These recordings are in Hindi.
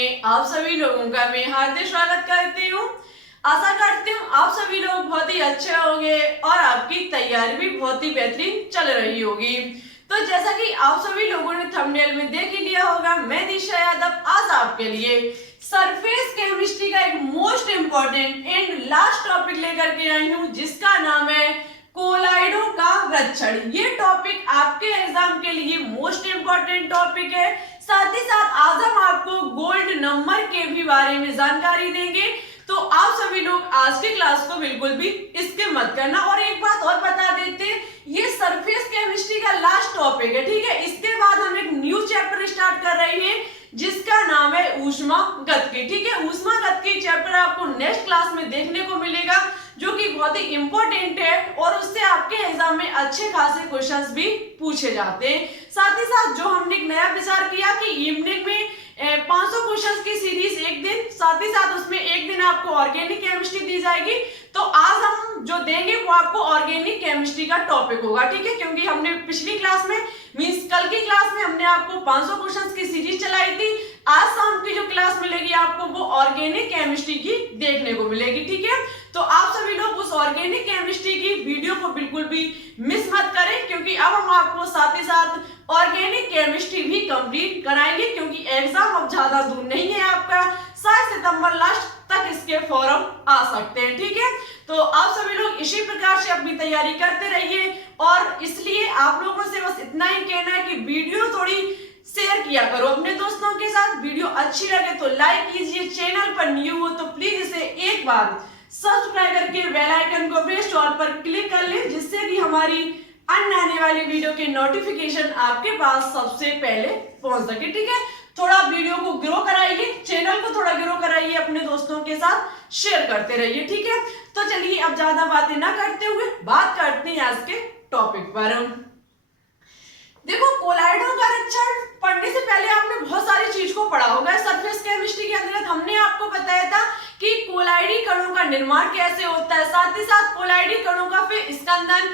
में आप सभी लोगों का मैं हार्दिक स्वागत करती हूँ। आशा करती हूँ आप सभी लोग बहुत ही अच्छे होंगे और आपकी तैयारी भी बहुत ही बेहतरीन चल रही होगी। तो जैसा कि आप सभी लोगों ने थंबनेल में देख ही लिया होगा, मैं दिशा यादव आज आपके लिए सरफेस केमिस्ट्री का एक most important and last topic लेकर के आई हूँ, जिसका नाम है कोलाइडों का रक्षण। ये टॉपिक आपके एग्जाम के लिए मोस्ट इंपॉर्टेंट टॉपिक है। साथ ही साथ आज हम आपको गोल्ड नंबर के भी बारे में जानकारी देंगे, तो आप सभी लोग आज की क्लास को बिल्कुल भी स्किप मत करना। और एक बात और बता देते हैं, ये सरफेस केमिस्ट्री का लास्ट टॉपिक है, ठीक है। इसके बाद हम एक न्यू चैप्टर स्टार्ट कर रहे हैं जिसका नाम है ऊष्मागतिकी, ठीक है। ऊष्मागतिकी चैप्टर आपको नेक्स्ट क्लास में देखने को मिलेगा, जो कि बहुत ही इंपॉर्टेंट है और उससे आपके एग्जाम में अच्छे खासे क्वेश्चंस भी पूछे जाते हैं। साथ ही साथ जो हमने एक नया विचार किया कि इवनिंग में 500 क्वेश्चंस की सीरीज एक दिन, साथ ही साथ उसमें एक दिन आपको ऑर्गेनिक केमिस्ट्री दी जाएगी। तो आज हम जो देंगे वो आपको ऑर्गेनिक केमिस्ट्री का टॉपिक होगा, ठीक है। क्योंकि हमने पिछली क्लास में मींस कल की क्लास में हमने आपको 500 क्वेश्चंस की सीरीज चलाई थी। आज शाम की जो क्लास मिलेगी आपको वो ऑर्गेनिक केमिस्ट्री की देखने को मिलेगी, ठीक है। तो आप सभी लोग उस ऑर्गेनिक केमिस्ट्री की वीडियो को बिल्कुल भी मिस मत करें, क्योंकि अब हम आपको साथ ही साथ ऑर्गेनिक केमिस्ट्री भी कंप्लीट कराएंगे, क्योंकि एग्जाम अब ज्यादा दूर नहीं है आपका। 7 सितंबर लास्ट तक इसके फॉर्म आ सकते हैं, ठीक है। तो आप सभी लोग इसी प्रकार से अपनी तैयारी करते रहिए, और इसलिए आप लोगों से बस इतना ही कहना है कि वीडियो थोड़ी शेयर किया करो अपने दोस्तों के साथ। वीडियो अच्छी लगे तो लाइक कीजिए, चैनल पर न्यू हो तो प्लीज इसे एक बार सब्सक्राइब करके बेल आइकन को प्रेस ऑल पर क्लिक कर लें, जिससे कि हमारी अन्य आने वाली वीडियो के नोटिफिकेशन आपके पास सबसे पहले पहुंच सके, ठीक है। थोड़ा वीडियो को ग्रो कराइए, चैनल को थोड़ा ग्रो कराइए, अपने दोस्तों के साथ शेयर करते रहिए, ठीक है। तो चलिए अब ज्यादा बातें ना करते हुए बात करते हैं आज के टॉपिक पर। देखो, कोलाइडों का रक्षण पढ़ने से पहले आपने बहुत सारी चीज को पढ़ा होगा। सरफेस केमिस्ट्री के अंदर हमने आपको बताया था कि कोलाइडी कणों का निर्माण कैसे होता है, साथ ही साथ कोलाइडी कणों का फिर स्कंदन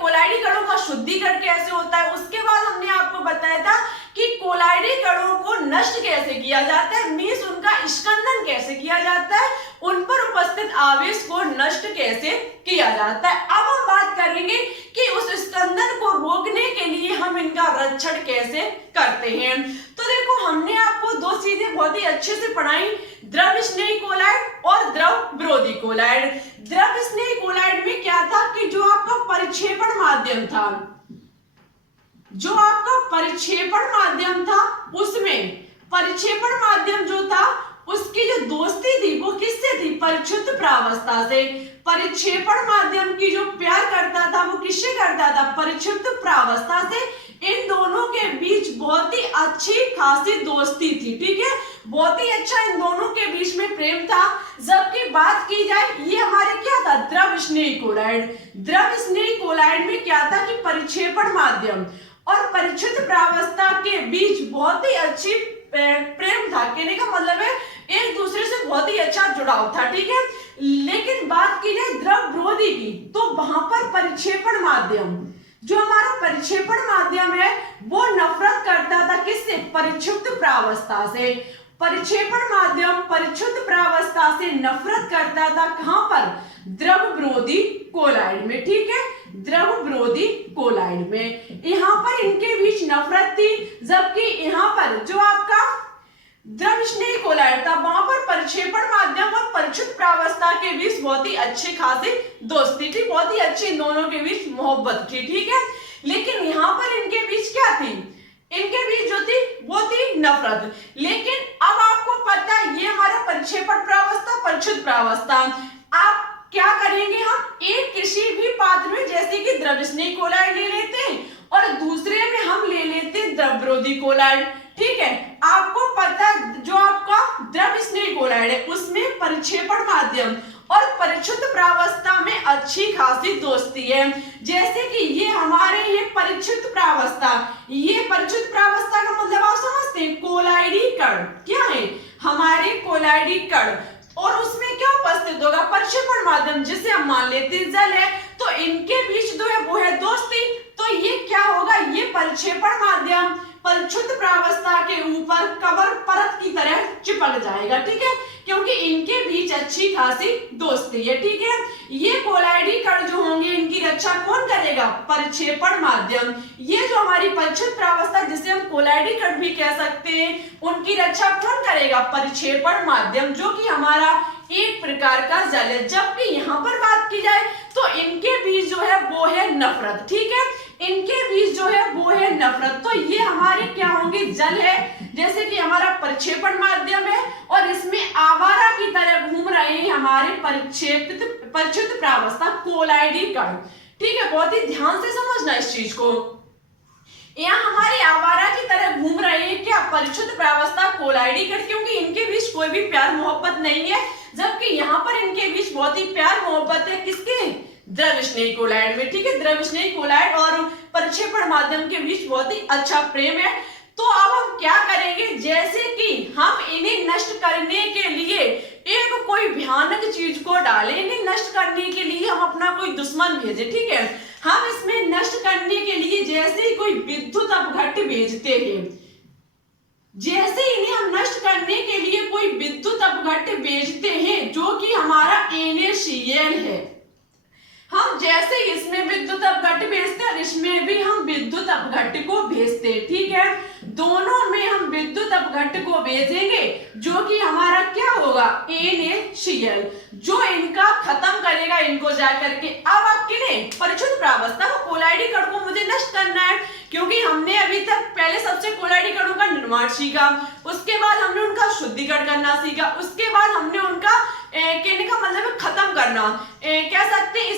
कोलाइडी कणों का शुद्धिकरण कैसे होता है। उसके बाद हमने आपको बताया था कि कोलाइडी कणों को नष्ट कैसे किया जाता है, मींस उनका स्कंदन कैसे किया जाता है, उन पर उपस्थित आवेश को नष्ट कैसे किया जाता है। अब हम बात करेंगे कि उस स्कंदन को रोकने के लिए हम इनका रक्षण कैसे करते हैं। तो देखो, हमने आपको दो चीजें बहुत ही अच्छे से पढ़ाई, द्रव स्नेही कोलाइड और द्रव विरोधी कोलाइड। द्रव स्नेही कोलाइड में क्या था कि जो आपका परिक्षेपण माध्यम था, उसमें परिक्षेपण माध्यम जो था उसकी जो दोस्ती थी वो किससे थी, परिक्षुब्ध प्रावस्था से। परिक्षेपण माध्यम की जो प्यार करता था वो किससे करता था, परिक्षुब्ध प्रावस्था से। इन दोनों के बीच बहुत ही अच्छी खासी दोस्ती थी, ठीक है। बहुत ही अच्छा इन दोनों के बीच में प्रेम था। जबकि बात की जाए, ये हमारे क्या था, द्रव स्नेही कोलाइड। द्रव स्नेही कोलाइड में क्या था कि परिक्षेपण माध्यम और परिक्षुब्ध प्रावस्था के बीच बहुत ही अच्छी प्रेम था। कहने का मतलब है एक दूसरे से बहुत ही अच्छा जुड़ाव था, ठीक है। लेकिन बात की जाए द्रव विरोधी की, तो वहां पर परिक्षेपण माध्यम, जो हमारा परिक्षेपण माध्यम है, वो नफरत करता था किससे, परिक्षुब्ध प्रावस्था से। परिक्षेपण माध्यम परिक्षुब्ध प्रावस्था से नफरत करता था कहां पर, द्रव विरोधी कोलाइड में, ठीक है। द्रव विरोधी कोलाइड में यहां पर इनके बीच नफरत थी, जबकि यहां पर जो आपका द्रव स्नेही कोलाइड था वहां पर परिक्षेपण माध्यम और परिक्षुब्ध प्रावस्था के बीच बहुत ही अच्छे खासी दोस्ती थी, बहुत ही अच्छी इन दोनों के बीच मोहब्बत थी, ठीक है। लेकिन यहाँ पर इनके बीच क्या थी, इनके बीच जो थी वो थी नफरत। लेकिन अब आपको पता है ये हमारा परिक्षेपण प्रावस्था, परिक्षुब्ध प्रावस्था, आप क्या करेंगे, हम एक किसी भी पात्र में जैसे कि द्रव स्नेही कोलाइड ले लेते हैं और दूसरे में हम ले लेते हैं द्रव विरोधी कोलाइड, ठीक है। आपको पता है जो आपका द्रव स्नेही कोलाइड है उसमें परिक्षेपण माध्यम और परिक्षुब्ध प्रावस्था में अच्छी खासी दोस्ती है। जैसे कि ये हमारे ये परिक्षुब्ध प्रावस्था, ये परिक्षुब्ध प्रावस्था का मतलब आप समझते हैं, कोलाइडी कण क्या है, हमारे कोलाइडी कण, और उसमें क्या उपस्थित होगा, परिक्षेपण माध्यम, जिसे हम मान लेते हैं जल है, तो इनके बीच जो है वो है दोस्ती। तो ये क्या होगा, ये परिक्षेपण माध्यम परिक्षुब्ध प्रावस्था के ऊपर कवर परत की तरह चिपक जाएगा, ठीक है, क्योंकि इनके बीच अच्छी खासी दोस्ती है, ठीक है। ये कोलाइडी कण जो होंगे इनकी रक्षा कौन करेगा? परिक्षेपण माध्यम। ये जो हमारी परिच्छिन्न प्रावस्था जिसे हम कोलाइडी कण भी कह सकते हैं, उनकी रक्षा कौन करेगा? परिक्षेपण माध्यम, जो कि हमारा एक प्रकार का जल है। जबकि यहाँ पर बात की जाए तो इनके बीच जो है वो है नफरत, ठीक है, इनके बीच जो है वो है नफरत। तो ये हमारे क्या होंगे? जल है, जैसे कि हमारा परिक्षेपण माध्यम है और इसमें आवारा की तरह घूम रहे हैं हमारे परिच्छिन्न प्रावस्था कोलाइडी कण, ठीक है। बहुत ही ध्यान से समझना इस चीज को। यहाँ हमारे आवारा की तरह घूम रहे हैं क्या? परिच्छिन्न प्रावस्था कोलाइडी कण, क्योंकि इनके बीच कोई भी प्यार मोहब्बत नहीं है, जबकि यहाँ पर इनके बीच बहुत ही प्यार मोहब्बत है। किसके? द्रव स्नेही कोलाइड में, ठीक है। द्रव स्नेही कोलाइड और परिक्षेपण माध्यम के बीच बहुत ही अच्छा प्रेम है। तो अब हम क्या करेंगे? जैसे कि हम इन्हें नष्ट करने के लिए एक कोई भयानक चीज को डालें, इन्हें नष्ट करने के लिए हम अपना कोई दुश्मन भेजें, ठीक है। हम इसमें नष्ट करने के लिए जैसे ही कोई विद्युत अपघट्ट भेजते हैं, जैसे इन्हें हम नष्ट करने के लिए कोई विद्युत अपघट्ट भेजते हैं जो कि हमारा NaCl है, हम जैसे इसमें विद्युत अपघट्ट भेजते हैं और इसमें भी हम विद्युत अपघट्ट को भेजते हैं, ठीक है। दोनों में हम विद्युत अपघट्ट को भेजेंगे जो कि हमारा क्या होगा? NaCl, जो इनका खत्म करेगा इनको जाकर के। अब किन्हें? परिच्छिन्न प्रावस्था को कोलाइडी कण को मुझे नष्ट करना है, क्योंकि हमने अभी तक पहले सबसे कोलाइडी कणों का निर्माण सीखा, उसके बाद हमने उनका शुद्धिकरण करना सीखा, उसके बाद हमने उनका कहने का मतलब खत्म करना, कह सकते हैं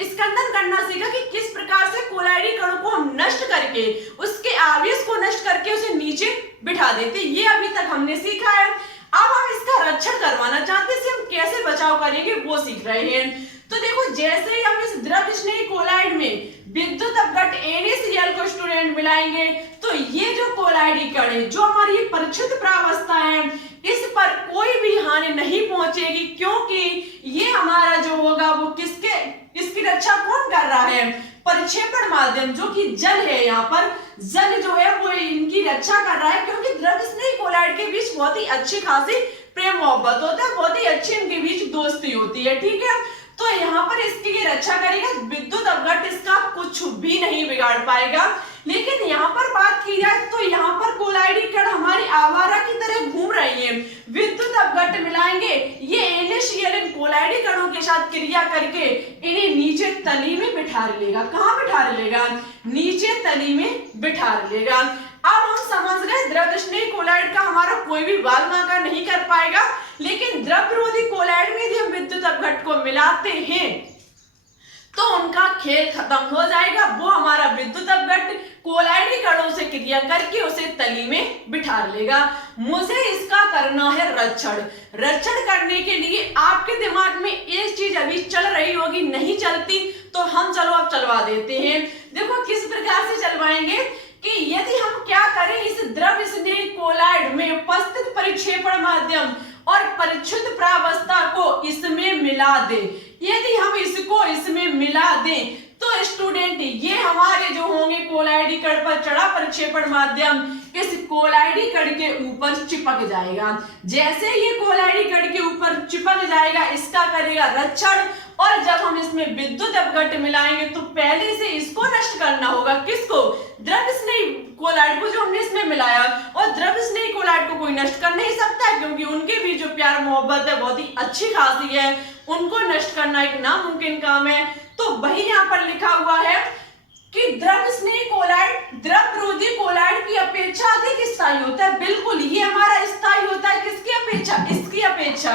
स्कंदन करना सीखा कि किस प्रकार से कोलाइडी कणों को हम नष्ट करके उसके आवेश को नष्ट करके उसे नीचे बिठा देते, ये अभी तक हमने सीखा है। अब हम इसका रक्षण करवाना चाहते हैं, हम कैसे बचाव करेंगे वो सीख रहे हैं। तो देखो, जैसे ही हम इस द्रव स्नेही कोलाइड में विद्युत अपघट्ट NaCl को स्टूडेंट मिलाएंगे तो ये जो कोलाइडी कण है, जो हमारी परिच्छिन्न प्रावस्था है, इस पर कोई भी हानि नहीं पहुंचेगी, क्योंकि ये हमारा जो होगा वो इसकी रक्षा कौन कर रहा है? परिक्षेपण माध्यम, जो कि जल है। यहाँ पर जल जो है वो इनकी रक्षा कर रहा है, क्योंकि द्रव स्नेही कोलाइड के बीच बहुत ही अच्छी खासी प्रेम मोहब्बत होता है, बहुत ही अच्छी इनके बीच दोस्ती होती है, ठीक है। तो यहाँ पर इसकी ये रक्षा करेगा, विद्युत अपघट्ट इसका कुछ भी नहीं बिगाड़ पाएगा। लेकिन यहाँ पर बात की जाए तो यहाँ पर कोलाइडी कण हमारी आवारा की तरह घूम रही है, विद्युत अपघट्ट मिलाएंगे, ये NaCl इन कोलाइडी कणों के साथ क्रिया करके इन्हें नीचे तली में बिठा लेगा। कहाँ बिठा लेगा? नीचे तली में बिठा लेगा। अब हम समझ गए द्रव स्नेही कोलाइड का हमारा कोई भी बाल नाका नहीं कर पाएगा, लेकिन द्रव विरोधी कोलाइड में यदि हम विद्युत अपघट्ट को मिलाते हैं तो उनका खेल खत्म हो जाएगा। वो हमारा विद्युत अपघट्ट कोलाइडी कणों से क्रिया करके उसे तली में बिठा लेगा। मुझे इसका करना है रक्षण। रक्षण करने के लिए आपके दिमाग में एक चीज अभी चल रही होगी, नहीं चलती तो हम चलो अब चलवा देते हैं। देखो किस प्रकार से चलवाएंगे कि यदि हम क्या करें, इस द्रव स्नेही कोलाइड में उपस्थित परिक्षेपण माध्यम और परिच्छिन्न प्रावस्था को इसमें मिला दें। यदि हम इसको इसमें मिला दें तो स्टूडेंट ये हमारे जो होंगे कोलाइडी कण पर चढ़ा परिक्षेपण माध्यम इस कोलाइडी कण के ऊपर चिपक जाएगा। जैसे ये कोलाइडी कण के ऊपर चिपक जाएगा, इसका करेगा रक्षण, और जब हम इसमें विद्युत अपघट्ट मिलाएंगे तो पहले से इसको नष्ट करना होगा। किसको? द्रव स्नेही कोलाइड को जो हमने इसमें मिलाया, और द्रव स्नेही कोलाइड को कोई नष्ट कर नहीं सकता है, क्योंकि उनके भी जो प्यार मोहब्बत है बहुत ही अच्छी खासी है, उनको नष्ट करना एक नामुमकिन काम है। तो वही यहाँ पर लिखा हुआ है कि द्रव स्नेही कोलाइड द्रव विरोधी कोलाइड की अपेक्षा अधिक स्थायी होता है। बिल्कुल, ये हमारा स्थायी होता है किसकी अपेक्षा? इसकी अपेक्षा।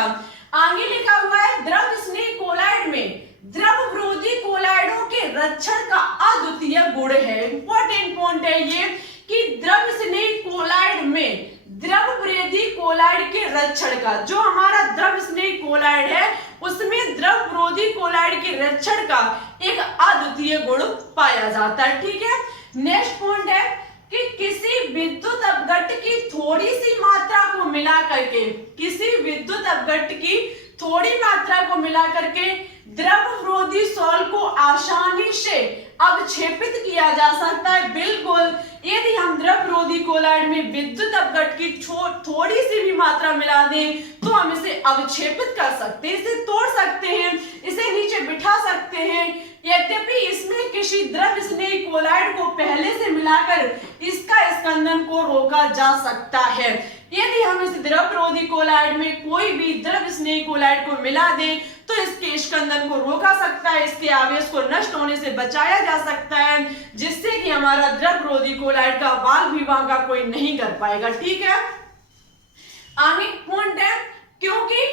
आगे लिखा हुआ है द्रव स्नेही कोलाइड में द्रव विरोधी कोलाइडों के रक्षण का अद्वितीय गुण है। इंपॉर्टेंट पॉइंट है ये कि द्रव स्नेही कोलाइड में द्रव विरोधी कोलाइड के रक्षण का, जो हमारा द्रव स्नेही कोलाइड है उसमें द्रव विरोधी कोलाइड के रक्षण का एक अद्वितीय गुण पाया जाता है, ठीक है। नेक्स्ट पॉइंट है कि किसी विद्युत अपघट्ट की थोड़ी सी मात्रा को मिला करके, किसी विद्युत अपघट्ट की थोड़ी मात्रा को मिला करके द्रव विरोधी सॉल्ट को आसानी से अवक्षेपित किया जा सकता है। बिल्कुल, यदि हम द्रव विरोधी कोलाइड में विद्युत अपघट की थोड़ी सी भी मात्रा मिला दें तो हम इसे अवक्षेपित कर सकते हैं, इसे तोड़ सकते हैं, इसे नीचे बिठा सकते हैं। यद्यपि इसमें किसी द्रव स्नेही कोलाइड को पहले से मिलाकर इसका स्कंदन को रोका जा सकता है। यदि हम इस द्रव विरोधी कोलाइड में कोई भी द्रव स्नेही कोलाइड को मिला दें तो इसके स्कंदन को रोका सकता है, इसके आवेश को नष्ट होने से बचाया जा सकता है, जिससे कि हमारा द्रव विरोधी कोलाइड का वाल विभागा कोई नहीं कर पाएगा। ठीक है, आगे पॉइंट है, क्योंकि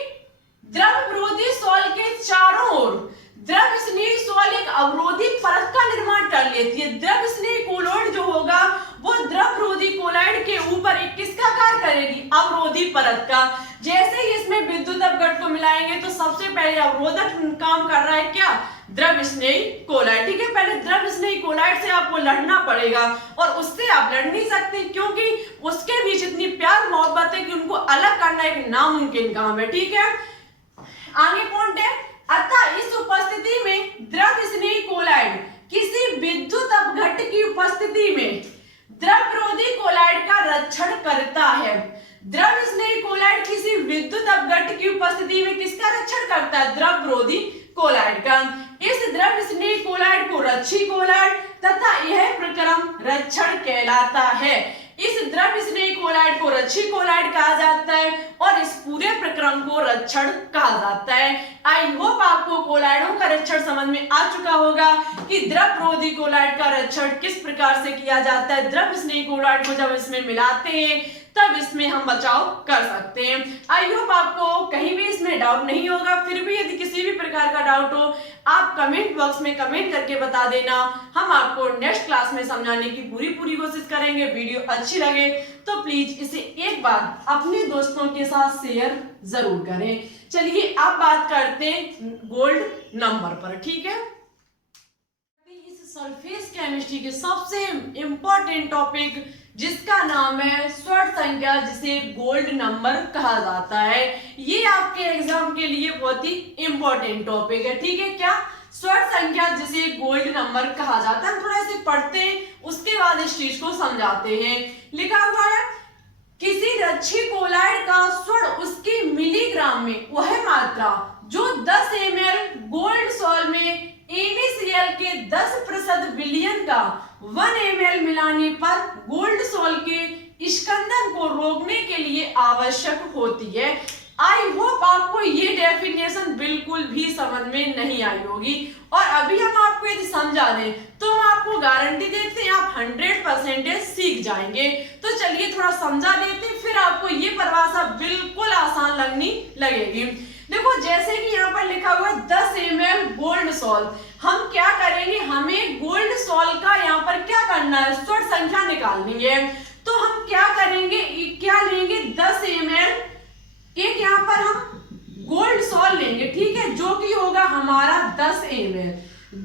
द्रव विरोधी सॉल के चारों ओर द्रव स्नेही सॉल एक अवरोधी परत का निर्माण कर लेती है। द्रव स्नेही कोलाइड जो होगा वो द्रव विरोधी कोलाइड के ऊपर एक किसका कार्य करेगी? अवरोधी परत का। जैसे ही इसमें विद्युत अपघट को मिलाएंगे तो सबसे पहले अवरोधक काम कर रहा है क्या? द्रव स्नेही कोलाइड। ठीक है, पहले द्रव स्नेही कोलाइड से आपको लड़ना पड़ेगा और उससे आप लड़ नहीं सकते, क्योंकि उसके बीच इतनी प्यार मोहब्बत है कि उनको अलग करना एक नामुमकिन काम है। ठीक है, आगे पॉइंट है, अतः इस उपस्थिति में द्रव स्नेही कोलाइड किसी विद्युत अपघट की उपस्थिति में द्रव विरोधी कोलाइड का रक्षण करता है। द्रव स्नेही कोलाइड किसी विद्युत अपघट की उपस्थिति में किसका रक्षण करता है? द्रव विरोधी कोलाइड का। इस द्रव स्नेही कोलाइड को रक्षी कोलाइड तथा यह प्रक्रम रक्षण कहलाता है। इस द्रव स्नेही कोलाइड को रक्षी कोलाइड कहा जाता है और इस पूरे प्रक्रम को रक्षण कहा जाता है। आई होप आपको कोलाइडों का रक्षण समझ में आ चुका होगा कि द्रव विरोधी कोलाइड का रक्षण किस प्रकार से किया जाता है। द्रव स्नेही कोलाइड को जब इसमें मिलाते हैं तब इसमें हम बचाव कर सकते हैं। आई होप आपको कहीं भी इसमें डाउट नहीं होगा। फिर भी यदि किसी भी प्रकार का डाउट हो आप कमेंट बॉक्स में कमेंट करके बता देना, हम आपको नेक्स्ट क्लास में समझाने की पूरी कोशिश करेंगे। वीडियो अच्छी लगे तो प्लीज इसे एक बार अपने दोस्तों के साथ शेयर जरूर करें। चलिए अब बात करते हैं गोल्ड नंबर पर। ठीक है, इस सरफेस केमिस्ट्री के सबसे इंपॉर्टेंट टॉपिक जिसका नाम है स्वर्ण संख्या, जिसे गोल्ड नंबर कहा जाता है। ये आपके एग्जाम के लिए बहुत ही इंपॉर्टेंट टॉपिक है। ठीक है, क्या? स्वर्ण संख्या जिसे गोल्ड नंबर कहा जाता है। थोड़ा इसे पढ़ते हैं, उसके बाद इस चीज को समझाते हैं। लिखा हुआ है, किसी रक्षी कोलाइड का स्वर्ण उसकी मिलीग्राम में वह मात्रा जो 10 ml गोल्ड सॉल्ट में NaCl के 10% विलयन का 1 ml मिलाने पर गोल्ड सॉल्ट के स्कंदन को रोकने के लिए आवश्यक होती है। आई होप आपको ये डेफिनेशन बिल्कुल भी समझ में नहीं आई होगी, और अभी हम आपको यदि समझा दें तो हम आपको गारंटी देते हैं आप 100% सीख जाएंगे। तो चलिए थोड़ा समझा देते हैं, फिर आपको ये परिभाषा बिल्कुल आसान लगनी लगेगी। देखो, जैसे कि यहाँ पर लिखा हुआ है 10 ml गोल्ड सॉल्ट, हम क्या करेंगे? हमें गोल्ड सॉल्ट का यहाँ पर क्या करना है? स्वर्ण संख्या निकालनी है। तो हम क्या करेंगे? क्या लेंगे? 10 ml एक यहाँ पर हम गोल्ड सॉल्ट लेंगे। ठीक है, जो कि होगा हमारा 10 ml।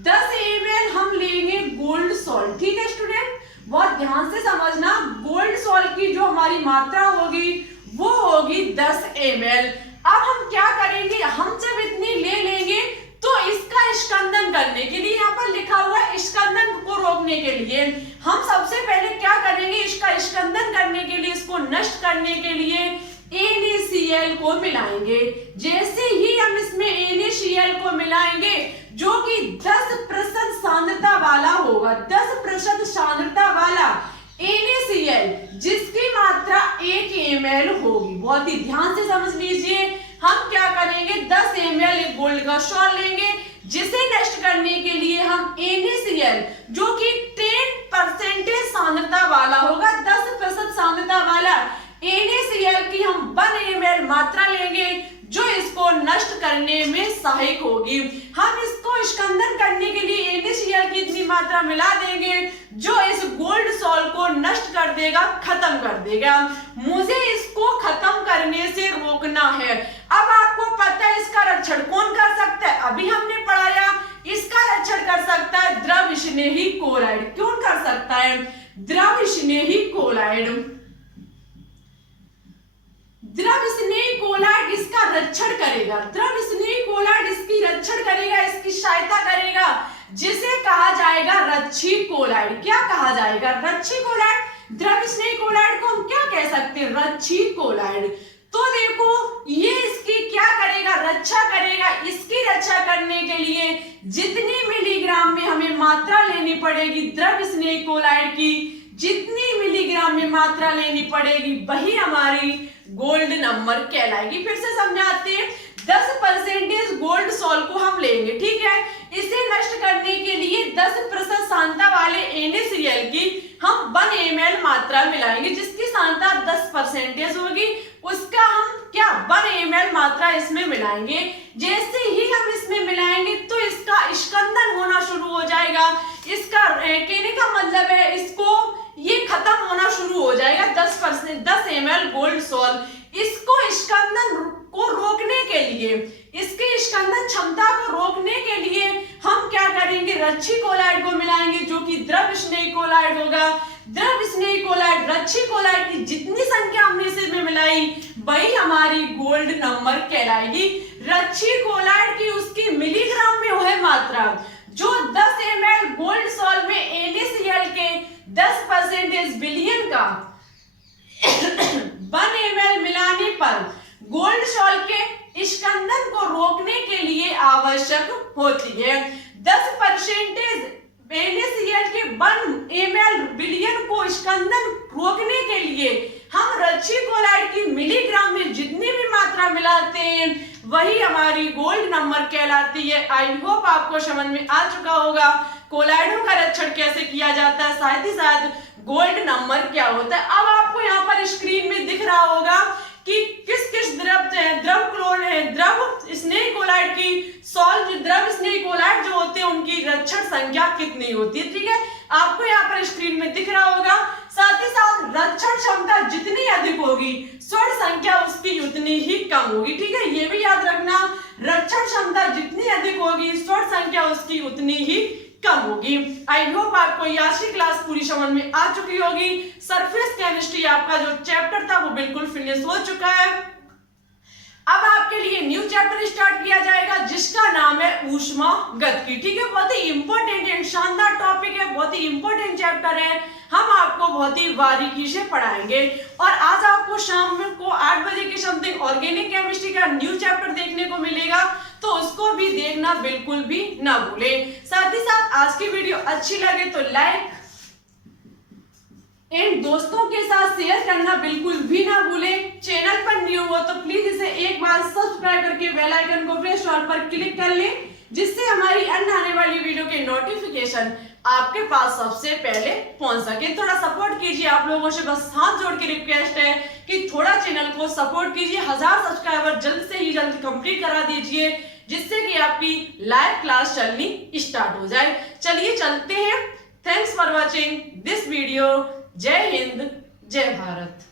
10 ml हम लेंगे गोल्ड सॉल्ट। ठीक है स्टूडेंट, बहुत ध्यान से समझना। गोल्ड सॉल्ट की जो हमारी मात्रा होगी वो होगी 10 ml। अब हम क्या करेंगे? हम जब इतनी ले लेंगे तो इसका स्कंदन करने के लिए, यहाँ पर लिखा हुआ है स्कंदन को रोकने के लिए, हम सबसे पहले क्या करेंगे? इसका स्कंदन करने के लिए, इसको नष्ट करने के लिए NaCl को मिलाएंगे। जैसे ही हम इसमें NaCl को मिलाएंगे जो कि 10% सांद्रता वाला होगा, 10% सांद्रता वाला NaCl जिसकी मात्रा 1 ml होगी। बहुत ही ध्यान से समझ लीजिए, हम क्या करेंगे? 10 ml एक गोल्ड का सॉल्ट लेंगे, जिसे नष्ट करने के लिए हम NaCl जो कि 10% सांद्रता वाला होगा, 10% सांद्रता वाला NaCl की हम 1 ml मात्रा लेंगे जो इसको नष्ट करने में सहायक होगी। हम इसको स्कंदन करने के लिए NaCl की इतनी मात्रा मिला देंगे जो इस गोल्ड सॉल्ट को नष्ट कर देगा, खत्म कर देगा। मुझे इसको खत्म करने से रोकना है। अब आपको पता है इसका रक्षण कौन कर सकता है? अभी हमने पढ़ाया, इसका रक्षण कर सकता है द्रव स्नेही कोलाइड। कौन कर सकता है? द्रव स्नेही कोलाइड। द्रव स्नेही कोलाइड इसका रक्षण करेगा। करेगा, द्रव स्नेही कोलाइड इसकी रक्षण करेगा, इसकी सहायता करेगा, जिसे कहा जाएगा रच्छी कोलाइड। क्या कहा जाएगा? रच्छी कोलाइड। द्रव स्नेही कोलाइड को हम क्या कह सकते हैं? रच्छी कोलाइड। तो देखो ये इसकी क्या करेगा? रक्षा करेगा। इसकी रक्षा करने के लिए जितनी मिलीग्राम में हमें मात्रा लेनी पड़ेगी द्रव स्नेही कोलाइड की, जितनी मिलीग्राम में मात्रा लेनी पड़ेगी वही हमारी गोल्ड नंबर कहलाएगी। फिर से समझाते हैं, 10% गोल्ड सॉल्ट को हम लेंगे, ठीक है। इसे नष्ट करने के लिए 10% सांद्रता वाले NaCl की हम 1 ml मात्रा मिलाएंगे, जिसकी सांद्रता 10% होगी, उसका हम क्या 1 ml मात्रा इसमें मिलाएंगे। जैसे ही हम इसमें मिलाएंगे तो इसका स्कंदन होना शुरू हो जाएगा। इसका कहने का मतलब है इसको ये खत्म होना शुरू हो जाएगा। 10 ml गोल्ड सॉल्ट इसको स्कंदन को रोकने के लिए, इसके स्कंदन क्षमता को रोकने के लिए हम क्या करेंगे? रच्छी कोलाइड को मिलाएंगे, जो कि द्रव स्नेही कोलाइड होगा। द्रव स्नेही कोलाइड, रच्छी कोलाइड की जितनी संख्या हमने इसमें मिलाई वही हमारी गोल्ड नंबर कहलाएगी। रच्छी कोलाइड की उसकी मिलीग्राम में है मात्रा, जो 10 ml गोल्ड सॉल्ट में NaCl के 10% विलयन का 1 ml मिलाने पर गोल्ड सॉल्ट के स्कंदन को रोकने के लिए आवश्यक होती है। 10% NaCl के 1 ml विलयन को स्कंदन रोकने के लिए हम रच्छी कोलाइड की मिलीग्राम में जितनी भी मात्रा मिलाते हैं वही हमारी गोल्ड नंबर कहलाती है। आई होप आपको समझ में आ चुका होगा कोलाइडों का रक्षण कैसे किया जाता है, साथ ही साथ गोल्ड नंबर क्या होता है। अब आपको यहाँ पर स्क्रीन में दिख रहा होगा कि किस किस द्रव स्नेही कोलाइड की द्रव स्नेही कोलाइड जो होते हैं उनकी रक्षण संख्या कितनी होती है, ठीक है। आपको यहाँ पर स्क्रीन में दिख रहा होगा। साथ ही साथ रक्षण क्षमता जितनी अधिक होगी स्वर्ण संख्या उसकी उतनी ही कम होगी, ठीक है। ये भी याद रखना, रक्षण क्षमता जितनी अधिक होगी स्वर्ण संख्या उसकी उतनी ही कम होगी। आई होप आपको आज की क्लास पूरी समझ में आ चुकी होगी। सरफेस केमिस्ट्री आपका जो चैप्टर था वो बिल्कुल फिनिश हो चुका है। अब आपके लिए न्यू चैप्टर स्टार्ट किया जाएगा जिसका नाम है ऊष्मागतिकी, ठीक है। बहुत ही इंपॉर्टेंट एंड शानदार टॉपिक है, बहुत ही इंपॉर्टेंट चैप्टर है। हम आपको बहुत ही बारीकी से पढ़ाएंगे और आज आपको शाम को 8 बजे के समथिंग ऑर्गेनिक केमिस्ट्री का न्यू चैप्टर देखने को मिलेगा, तो उसको भी देखना बिल्कुल भी ना भूलें। साथ ही साथ आज की वीडियो अच्छी लगे तो लाइक एंड दोस्तों के साथ शेयर करना बिल्कुल भी ना भूलें। चैनल पर न्यू हो तो प्लीज इसे एक बार सब्सक्राइब करके बेल आइकन को प्रेस ऑल पर क्लिक कर लें, जिससे हमारी अन्य आने वाली वीडियो के नोटिफिकेशन आपके पास सबसे पहले पहुंच सके। थोड़ा सपोर्ट कीजिए, आप लोगों से बस हाथ जोड़ के रिक्वेस्ट है कि थोड़ा चैनल को सपोर्ट कीजिए। 1000 सब्सक्राइबर जल्द से ही जल्द कंप्लीट करा दीजिए, जिससे कि आपकी लाइव क्लास चलनी स्टार्ट हो जाए। चलिए चलते हैं। Thanks for watching this video. जय हिंद, जय भारत।